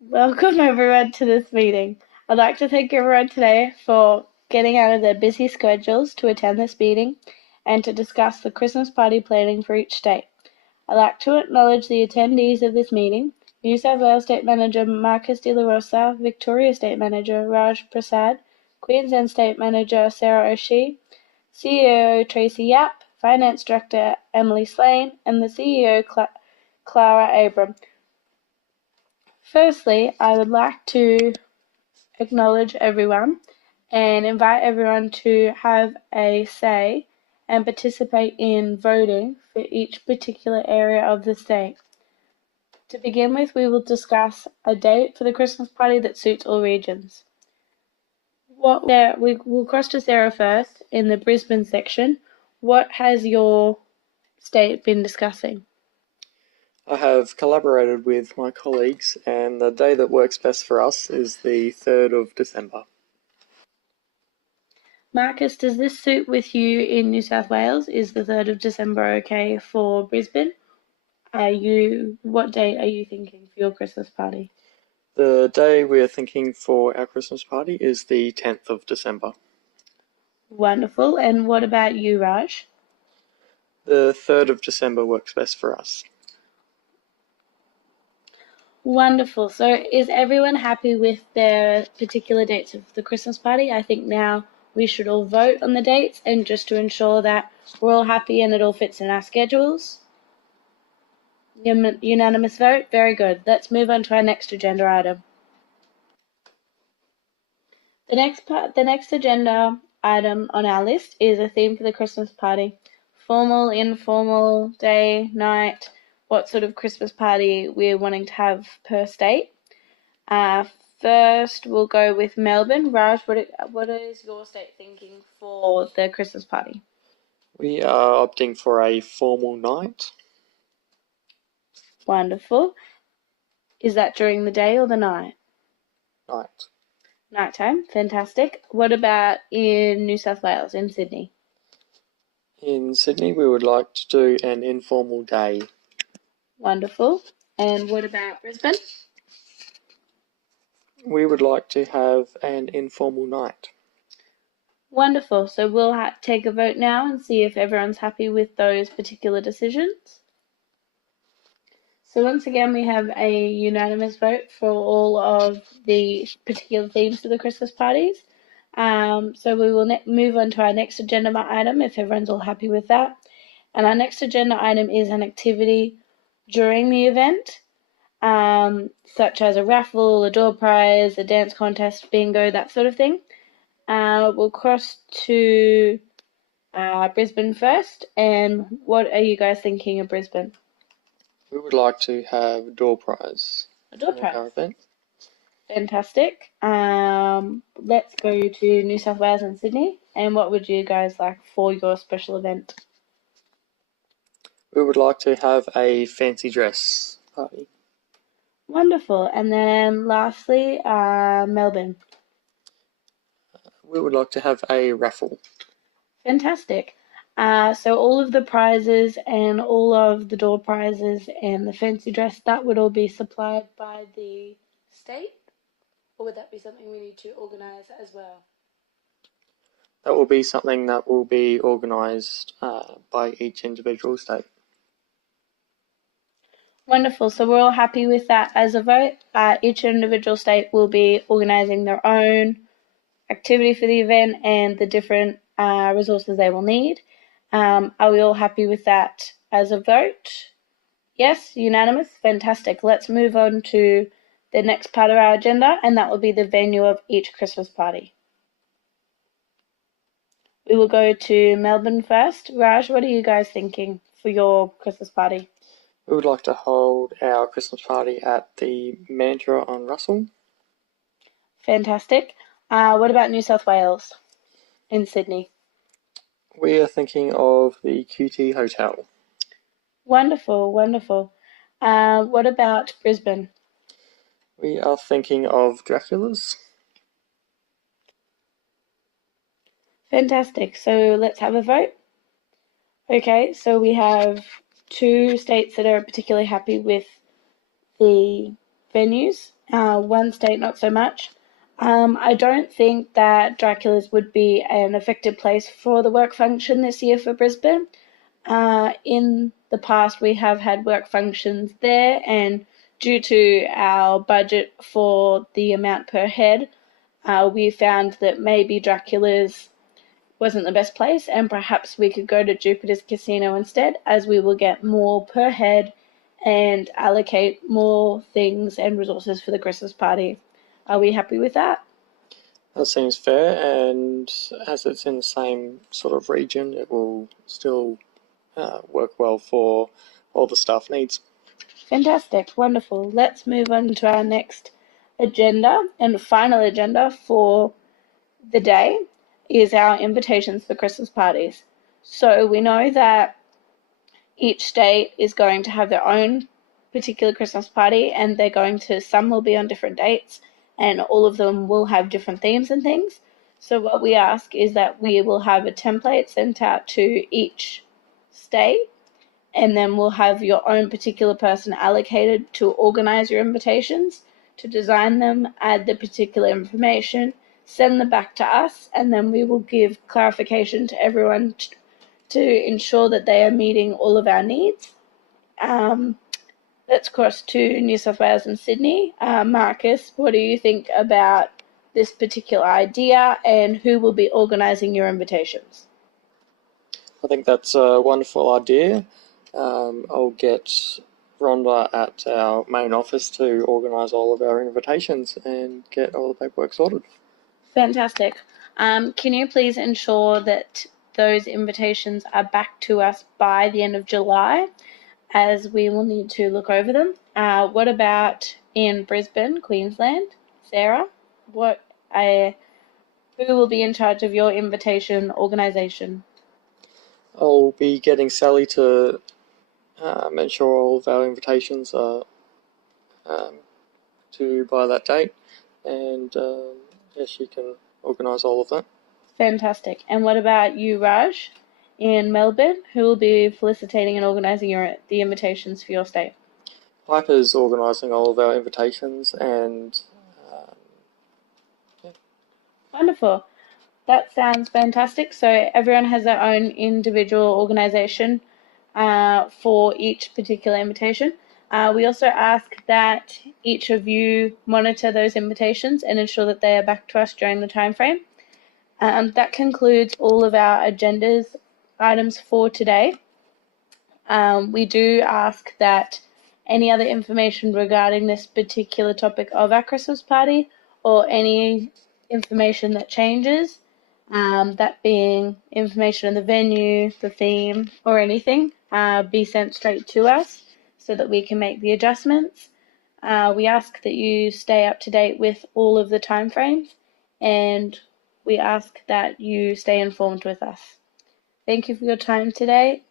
Welcome everyone to this meeting. I'd like to thank everyone today for getting out of their busy schedules to attend this meeting and to discuss the Christmas party planning for each state. I'd like to acknowledge the attendees of this meeting: New South Wales State Manager Marcus De La Rosa, Victoria State Manager Raj Prasad, Queensland State Manager Sarah O'Shea, CEO Tracy Yap, Finance Director Emily Slane, and the CEO Clara Abram. Firstly, I would like to acknowledge everyone and invite everyone to have a say and participate in voting for each particular area of the state. To begin with, we will discuss a date for the Christmas party that suits all regions. We will cross to Sarah first in the Brisbane section. What has your state been discussing? I have collaborated with my colleagues, and the day that works best for us is the 3rd of December. Marcus, does this suit with you in New South Wales? Is the 3rd of December okay for Brisbane? What date are you thinking for your Christmas party? The day we're thinking for our Christmas party is the 10th of December. Wonderful. And what about you, Raj? The 3rd of December works best for us. Wonderful. So is everyone happy with their particular dates of the Christmas party? I think now we should all vote on the dates, and just to ensure that we're all happy and it all fits in our schedules. Unanimous vote? Very good. Let's move on to our next agenda item. The next agenda item on our list is a theme for the Christmas party. Formal, informal, day, night, what sort of Christmas party we're wanting to have per state. First, we'll go with Melbourne. Raj, what is your state thinking for the Christmas party? We are opting for a formal night. Wonderful. Is that during the day or the night? Night. Nighttime. Fantastic. What about in New South Wales, in Sydney? In Sydney, we would like to do an informal day. Wonderful. And what about Brisbane? We would like to have an informal night. Wonderful. So we'll take a vote now and see if everyone's happy with those particular decisions. So once again, we have a unanimous vote for all of the particular themes for the Christmas parties. So we will move on to our next agenda item if everyone's all happy with that. And our next agenda item is an activity during the event, such as a raffle, a door prize, a dance contest, bingo, that sort of thing. We'll cross to Brisbane first. And what are you guys thinking of Brisbane? We would like to have a door prize. A door prize. Our event. Fantastic. Let's go to New South Wales and Sydney. And what would you guys like for your special event? We would like to have a fancy dress party. Wonderful. And then lastly, Melbourne. We would like to have a raffle. Fantastic. So all of the prizes and all of the door prizes and the fancy dress, that would all be supplied by the state? Or would that be something we need to organise as well? That will be something that will be organised by each individual state. Wonderful. So we're all happy with that as a vote. Each individual state will be organising their own activity for the event and the different resources they will need. Are we all happy with that as a vote? Yes, unanimous. Fantastic. Let's move on to the next part of our agenda, and that will be the venue of each Christmas party. We will go to Melbourne first. Raj, what are you guys thinking for your Christmas party? We would like to hold our Christmas party at the Mantra on Russell. Fantastic. What about New South Wales in Sydney? We are thinking of the QT Hotel. Wonderful, wonderful. What about Brisbane? We are thinking of Dracula's. Fantastic. So let's have a vote. Okay, so we have two states that are particularly happy with the venues. One state, not so much. I don't think that Dracula's would be an effective place for the work function this year for Brisbane. In the past, we have had work functions there, and due to our budget for the amount per head, we found that maybe Dracula's wasn't the best place, and perhaps we could go to Jupiter's Casino instead, as we will get more per head and allocate more things and resources for the Christmas party. Are we happy with that? That seems fair, and as it's in the same sort of region, it will still work well for all the staff needs. Fantastic, wonderful. Let's move on to our next agenda and final agenda for the day is our invitations for Christmas parties. So we know that each state is going to have their own particular Christmas party, and they're going to, some will be on different dates, and all of them will have different themes and things. So what we ask is that we will have a template sent out to each state, and then we'll have your own particular person allocated to organize your invitations, to design them, add the particular information, send them back to us, and then we will give clarification to everyone to ensure that they are meeting all of our needs. Let's cross to New South Wales and Sydney. Marcus, what do you think about this particular idea, and who will be organising your invitations? I think that's a wonderful idea. I'll get Rhonda at our main office to organise all of our invitations and get all the paperwork sorted. Fantastic. Can you please ensure that those invitations are back to us by the end of July, as we will need to look over them? What about in Brisbane, Queensland? Sarah, who will be in charge of your invitation organisation? I'll be getting Sally to ensure all of our invitations are to you by that date, and she can organise all of that. Fantastic. And what about you, Raj, in Melbourne? Who will be felicitating and organising the invitations for your state? Piper's organising all of our invitations, and yeah. Wonderful. That sounds fantastic. So everyone has their own individual organisation for each particular invitation. We also ask that each of you monitor those invitations and ensure that they are back to us during the time frame. That concludes all of our agendas items for today. We do ask that any other information regarding this particular topic of our Christmas party, or any information that changes, that being information on the venue, the theme, or anything, be sent straight to us so that we can make the adjustments. We ask that you stay up to date with all of the timeframes, and we ask that you stay informed with us. Thank you for your time today.